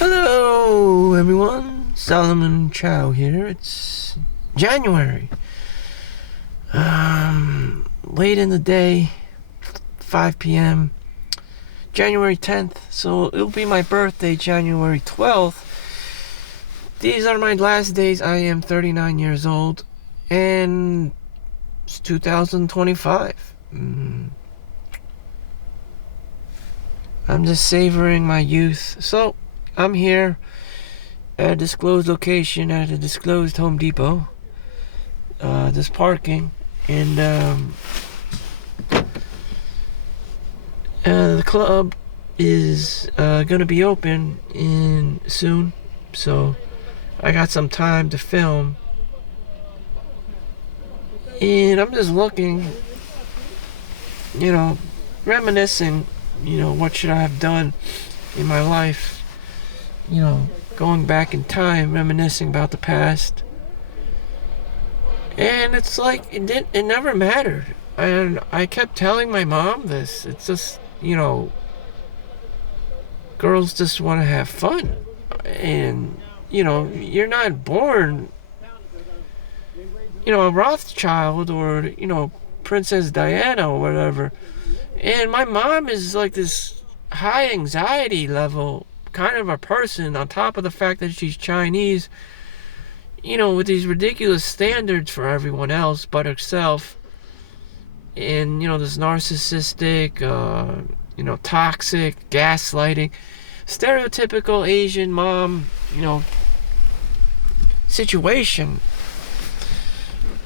Hello, everyone. Solomon Chau here. It's January. Late in the day, 5 p.m. January 10th. So it'll be my birthday, January 12th. These are my last days. I am 39 years old, and it's 2025. I'm just savoring my youth. So I'm here at a disclosed location at a disclosed Home Depot. This parking, and the club is gonna be open soon, so I got some time to film, and I'm just looking, reminiscing, what should I have done in my life, going back in time, reminiscing about the past. And it's like it never mattered. And I kept telling my mom this. It's just, girls just want to have fun. And, you're not born, a Rothschild or, Princess Diana or whatever. And my mom is like this high anxiety level kind of a person, on top of the fact that she's Chinese, with these ridiculous standards for everyone else but herself. And, this narcissistic, toxic, gaslighting, stereotypical Asian mom, situation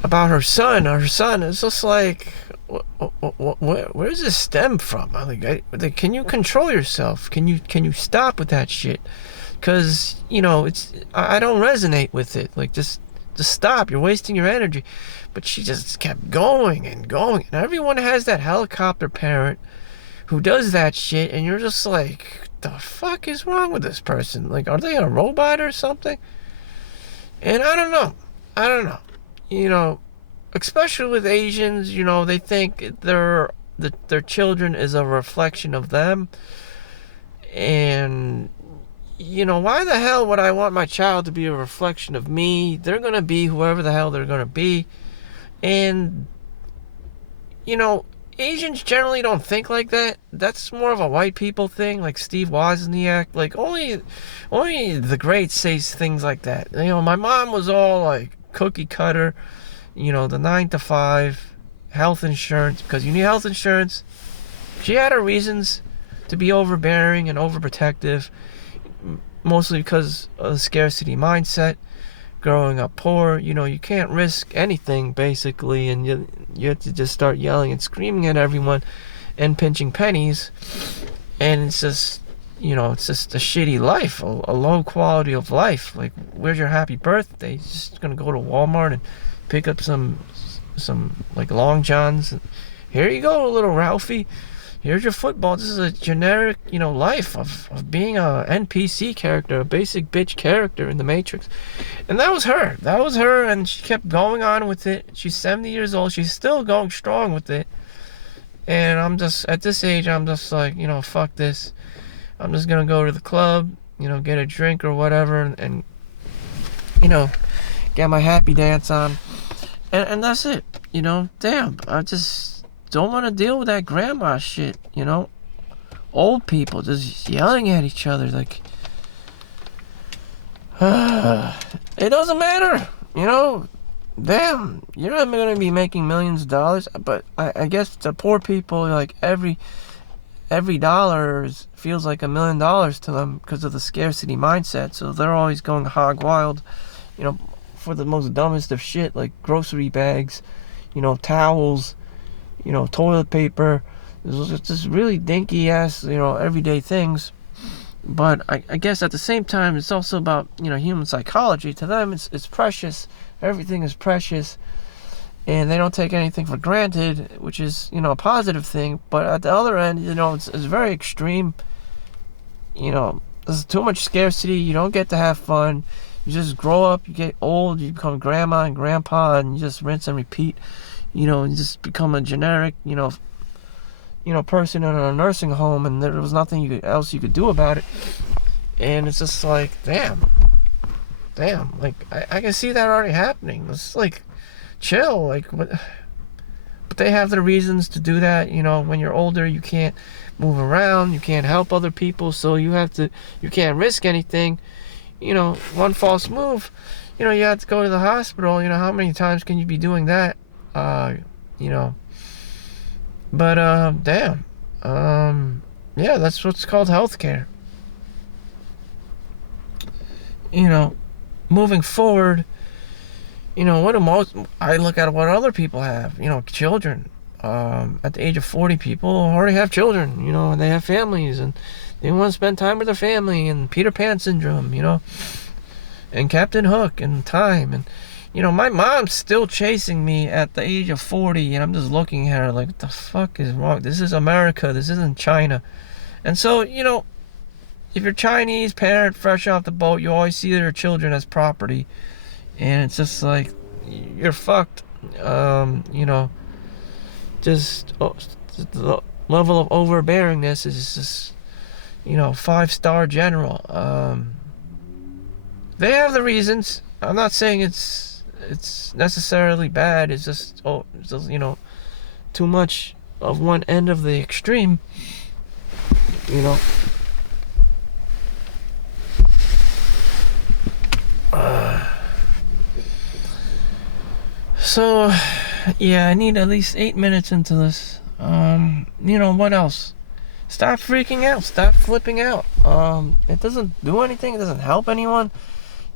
about her son. Her son is just like, where does this stem from? Can you control yourself? Can you stop with that shit? Because, I don't resonate with it. Like, just stop. You're wasting your energy. But she just kept going and going. And everyone has that helicopter parent who does that shit. And you're just like, the fuck is wrong with this person? Like, are they a robot or something? And I don't know. Especially with Asians, they think their children is a reflection of them. And why the hell would I want my child to be a reflection of me? They're going to be whoever the hell they're going to be. And, Asians generally don't think like that. That's more of a white people thing, like Steve Wozniak. Like, only the greats say things like that. My mom was all like cookie cutter, the 9 to 5, health insurance, because you need health insurance. She had her reasons to be overbearing and overprotective, mostly because of the scarcity mindset. Growing up poor, you can't risk anything, basically, and you have to just start yelling and screaming at everyone and pinching pennies. And it's just, it's just a shitty life, a low quality of life. Like, where's your happy birthday? Just gonna go to Walmart and pick up some like Long Johns. Here you go, little Ralphie. Here's your football. This is a generic, life of being a NPC character, a basic bitch character in the Matrix. And that was her. And she kept going on with it. She's 70 years old. She's still going strong with it. And I'm just, at this age, I'm just like, fuck this. I'm just going to go to the club, get a drink or whatever, and get my happy dance on. And that's it. Damn, I just don't want to deal with that grandma shit, old people just yelling at each other. Like, it doesn't matter, damn, you're not going to be making millions of dollars. But I guess the poor people, like, every dollar feels like $1 million to them because of the scarcity mindset. So they're always going hog wild, for the most dumbest of shit, like grocery bags, towels, toilet paper. It's just really dinky ass, everyday things. But I guess at the same time, it's also about, human psychology. To them, it's precious. Everything is precious. And they don't take anything for granted, which is, a positive thing. But at the other end, it's very extreme. There's too much scarcity. You don't get to have fun. You just grow up, you get old, you become grandma and grandpa, and you just rinse and repeat. You just become a generic, person in a nursing home, and there was nothing else you could do about it. And it's just like, damn, like I can see that already happening. It's like, chill, like what? But they have their reasons to do that. When you're older, you can't move around, you can't help other people, so you can't risk anything. One false move, you have to go to the hospital. How many times can you be doing that? You know, but damn, yeah, that's what's called healthcare. Moving forward, I look at what other people have, children. At the age of 40, people already have children, and they have families, and they want to spend time with their family, and Peter Pan syndrome, and Captain Hook, and time, and, my mom's still chasing me at the age of 40, and I'm just looking at her like, what the fuck is wrong? This is America, this isn't China. And so, if you're Chinese parent fresh off the boat, you always see their children as property, and it's just like, you're fucked. Just the level of overbearingness is just, 5-star general. They have the reasons. I'm not saying it's necessarily bad. It's just, too much of one end of the extreme. So, yeah, I need at least 8 minutes into this. What else? Stop freaking out. Stop flipping out. It doesn't do anything. It doesn't help anyone.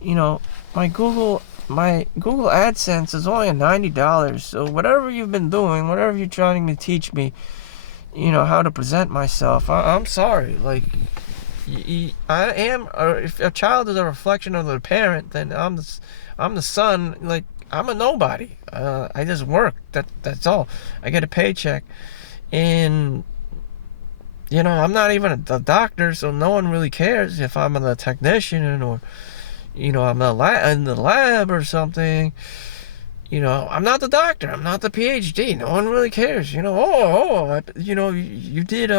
My Google AdSense is only $90. So whatever you've been doing, whatever you're trying to teach me, how to present myself, I'm sorry. Like, I am. If a child is a reflection of their parent, then I'm the son. Like, I'm a nobody. I just work. That's all. I get a paycheck, and I'm not even a doctor, so no one really cares if I'm a technician or I'm in the lab or something. I'm not the doctor. I'm not the PhD. No one really cares. You did.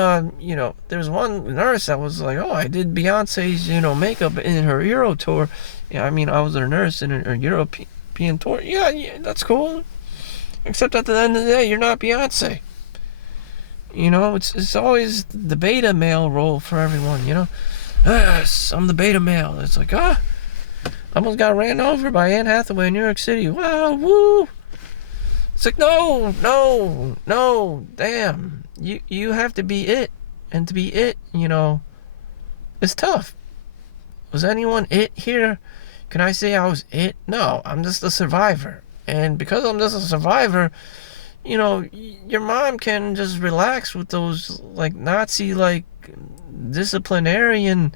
There's one nurse that was like, I did Beyonce's makeup in her Euro tour. Yeah, I was her nurse in her European tour. Yeah, that's cool. Except at the end of the day, you're not Beyonce. It's always the beta male role for everyone. Yes, I'm the beta male. It's like, almost got ran over by Anne Hathaway in New York City. Wow, woo. It's like, no, damn. You have to be it. And to be it, it's tough. Was anyone it here? Can I say I was it? No, I'm just a survivor. And because I'm just a survivor, your mom can just relax with those, like, Nazi, like, disciplinarian,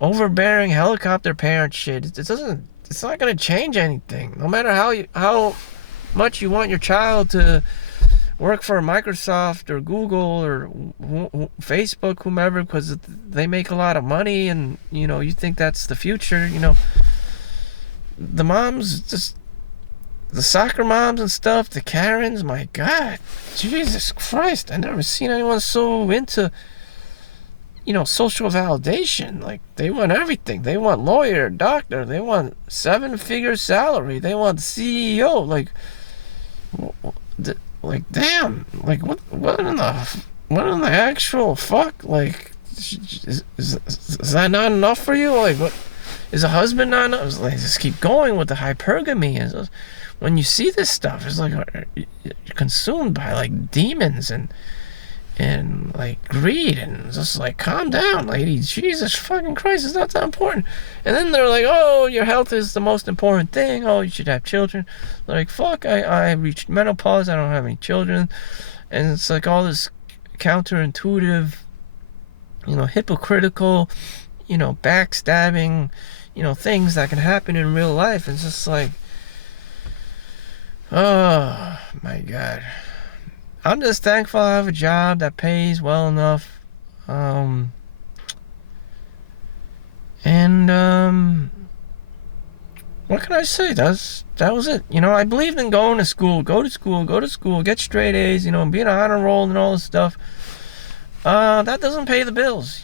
overbearing helicopter parent shit. It's not going to change anything. No matter how much you want your child to work for Microsoft or Google or Facebook, whomever, because they make a lot of money, and you think that's the future. The moms, just the soccer moms and stuff, the Karens, my God, Jesus Christ, I never seen anyone so into social validation. Like, they want everything. They want lawyer, doctor, they want 7-figure salary, they want CEO. Like, damn, like, what in the actual fuck? Like, is that not enough for you? Like, what is a husband not enough? Like, just keep going with the hypergamy. And when you see this stuff, it's like you're consumed by, like, demons and like greed, and just like, calm down, lady. Jesus fucking Christ, it's not that important. And then they're like, your health is the most important thing. You should have children. Like, fuck, I reached menopause, I don't have any children. And it's like all this counterintuitive, hypocritical, backstabbing, things that can happen in real life. It's just like, oh my God. I'm just thankful I have a job that pays well enough. What can I say? That was it. I believed in going to school. Go to school, get straight A's, be an honor roll and all this stuff. That doesn't pay the bills.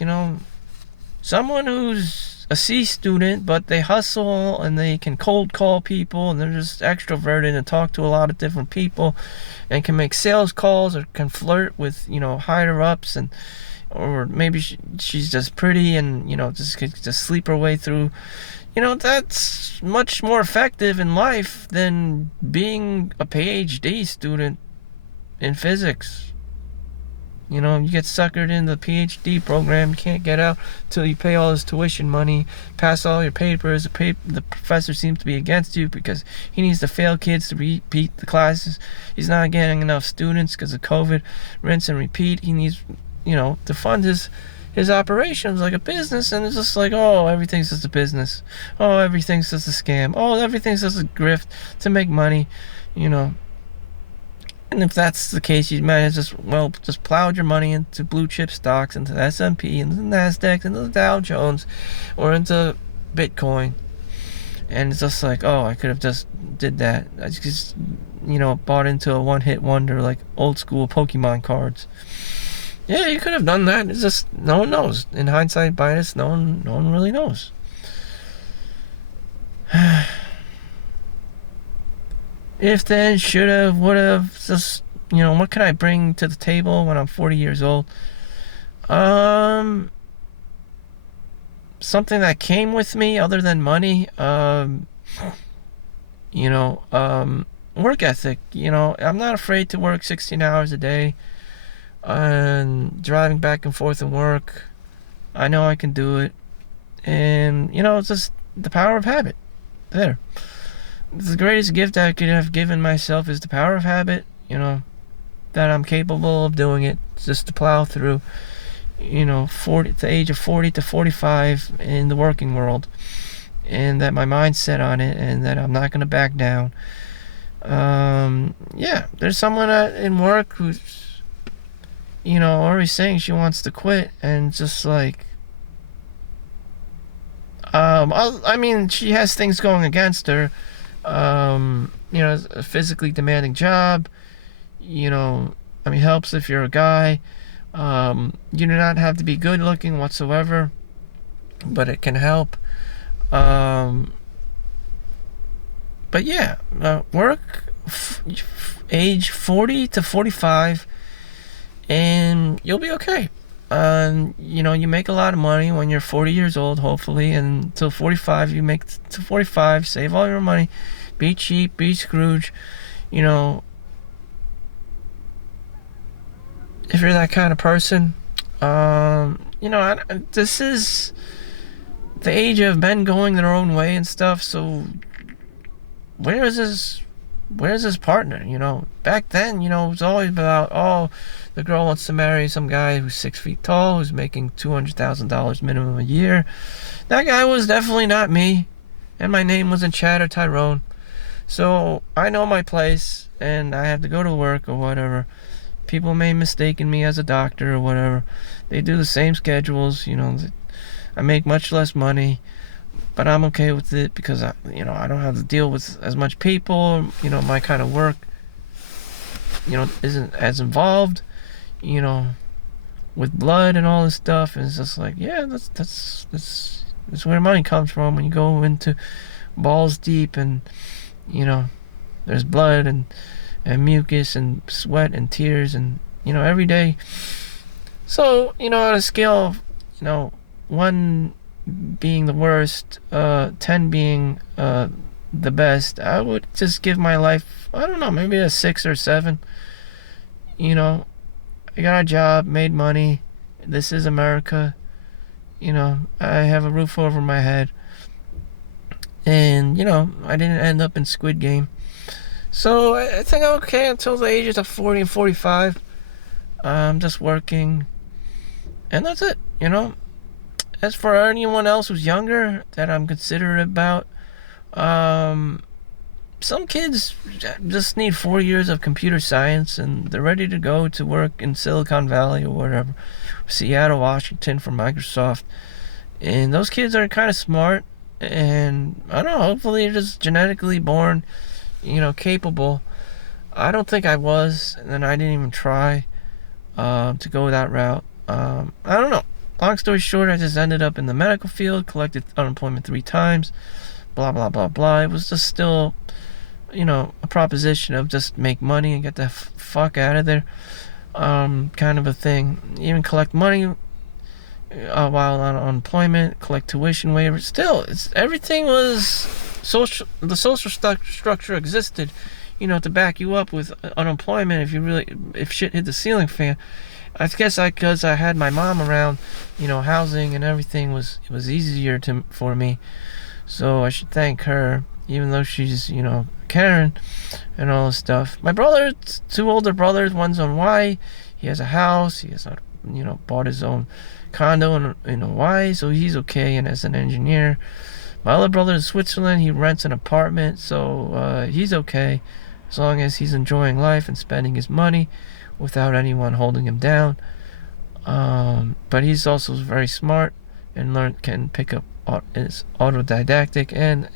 Someone who's a C student, but they hustle and they can cold call people, and they're just extroverted and talk to a lot of different people and can make sales calls or can flirt with, higher ups, and or maybe she's just pretty and, just could just sleep her way through. That's much more effective in life than being a PhD student in physics. You get suckered into the PhD program. You can't get out till you pay all his tuition money, pass all your papers. The professor seems to be against you because he needs to fail kids to repeat the classes. He's not getting enough students because of COVID. Rinse and repeat. He needs, to fund his operations like a business, and it's just like, oh, everything's just a business. Oh, everything's just a scam. Oh, everything's just a grift to make money, And if that's the case, you might have just plowed your money into blue chip stocks, into the S&P, into the NASDAQ, into the Dow Jones, or into Bitcoin. And it's just like, oh, I could have just did that. I just, bought into a one-hit wonder like old school Pokemon cards. Yeah, you could have done that. It's just no one knows. In hindsight bias, no one really knows. If then, should have, would have, just, what can I bring to the table when I'm 40 years old? Something that came with me other than money, work ethic. I'm not afraid to work 16 hours a day and driving back and forth and work. I know I can do it. And, it's just the power of habit. There. The greatest gift I could have given myself is the power of habit, that I'm capable of doing it, just to plow through, the age of 40 to 45 in the working world, and that my mind's set on it, and that I'm not going to back down. There's someone in work who's, already saying she wants to quit, and just like, she has things going against her. A physically demanding job, helps if you're a guy. You do not have to be good looking whatsoever, but it can help. Work age 40 to 45 and you'll be okay. You make a lot of money when you're 40 years old, hopefully, and until 45, you make to 45, save all your money, be cheap, be Scrooge, if you're that kind of person. This is the age of men going their own way and stuff, so where's his partner? Back then, it was always about, oh, the girl wants to marry some guy who's 6 feet tall, who's making $200,000 minimum a year. That guy was definitely not me, and my name wasn't Chad or Tyrone. So I know my place, and I have to go to work or whatever. People may mistake me as a doctor or whatever. They do the same schedules, I make much less money, but I'm okay with it because I don't have to deal with as much people. My kind of work, isn't as involved, with blood and all this stuff. And it's just like, yeah, that's where money comes from when you go into balls deep, and there's blood and mucus and sweat and tears and every day. So on a scale of 1 being the worst, 10 being the best, I would just give my life, I don't know, maybe a 6 or 7. I got a job, made money. This is America. I have a roof over my head. And, I didn't end up in Squid Game. So I think I'm okay until the ages of 40 and 45. I'm just working. And that's it, As for anyone else who's younger that I'm considerate about, some kids just need 4 years of computer science and they're ready to go to work in Silicon Valley or whatever, Seattle, Washington for Microsoft. And those kids are kind of smart, and I don't know, hopefully they're just genetically born, capable. I don't think I was, and then I didn't even try to go that route. I don't know. Long story short, I just ended up in the medical field, collected unemployment 3 times, blah, blah, blah, blah. It was just still, a proposition of just make money and get the fuck out of there, kind of a thing. Even collect money while on unemployment, collect tuition waivers. Still, everything was social. The social structure existed, to back you up with unemployment if shit hit the ceiling fan. I guess because I had my mom around, housing and everything was easier for me. So I should thank her, even though she's, Karen and all this stuff. My brother, 2 older brothers, one's on Hawaii. He has a house. He has, bought his own condo in Hawaii, so he's okay, and as an engineer. My other brother in Switzerland, he rents an apartment, so he's okay, as long as he's enjoying life and spending his money without anyone holding him down. But he's also very smart and can pick up, is autodidactic, and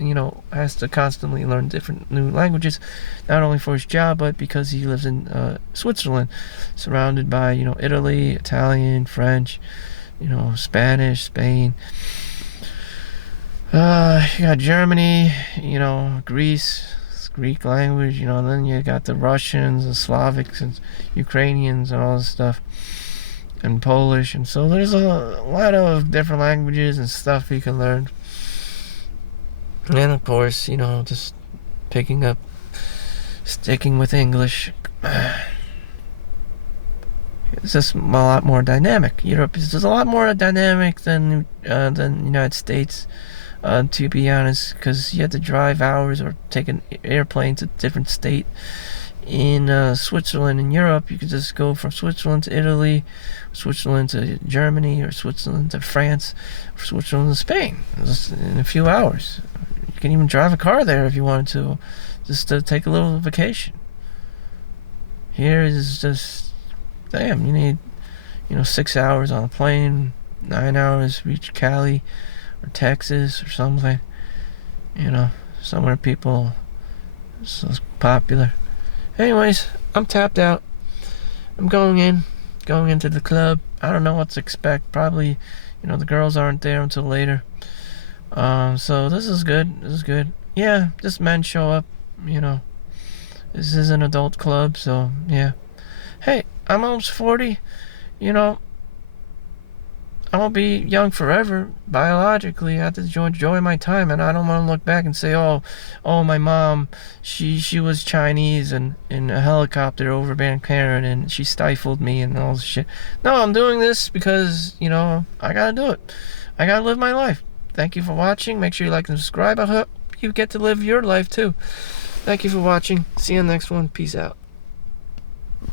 has to constantly learn different new languages, not only for his job but because he lives in Switzerland, surrounded by Italy, Italian, French, Spanish, Spain. You got Germany, Greece, Greek language, then you got the Russians and Slavics and Ukrainians and all this stuff, and Polish, and so there's a lot of different languages and stuff you can learn. And of course, just sticking with English. It's just a lot more dynamic. Europe is just a lot more dynamic than the United States, to be honest, because you had to drive hours or take an airplane to a different state. In Switzerland and Europe, you could just go from Switzerland to Italy, Switzerland to Germany, or Switzerland to France, or Switzerland to Spain, just in a few hours. You can even drive a car there if you wanted to, just to take a little vacation. Here is just, damn, you need, 6 hours on a plane, 9 hours to reach Cali or Texas or something. Somewhere people so popular. Anyways, I'm tapped out. I'm going into the club. I don't know what to expect. Probably, the girls aren't there until later. So this is good. Yeah, just men show up. This is an adult club, so yeah. Hey, I'm almost 40. I won't be young forever. Biologically, I have to enjoy my time, and I don't want to look back and say, oh, my mom, she was Chinese and in a helicopter over Van Karen, and she stifled me and all this shit. No, I'm doing this because, I gotta do it. I gotta live my life. Thank you for watching. Make sure you like and subscribe. I hope you get to live your life too. Thank you for watching. See you in the next one. Peace out.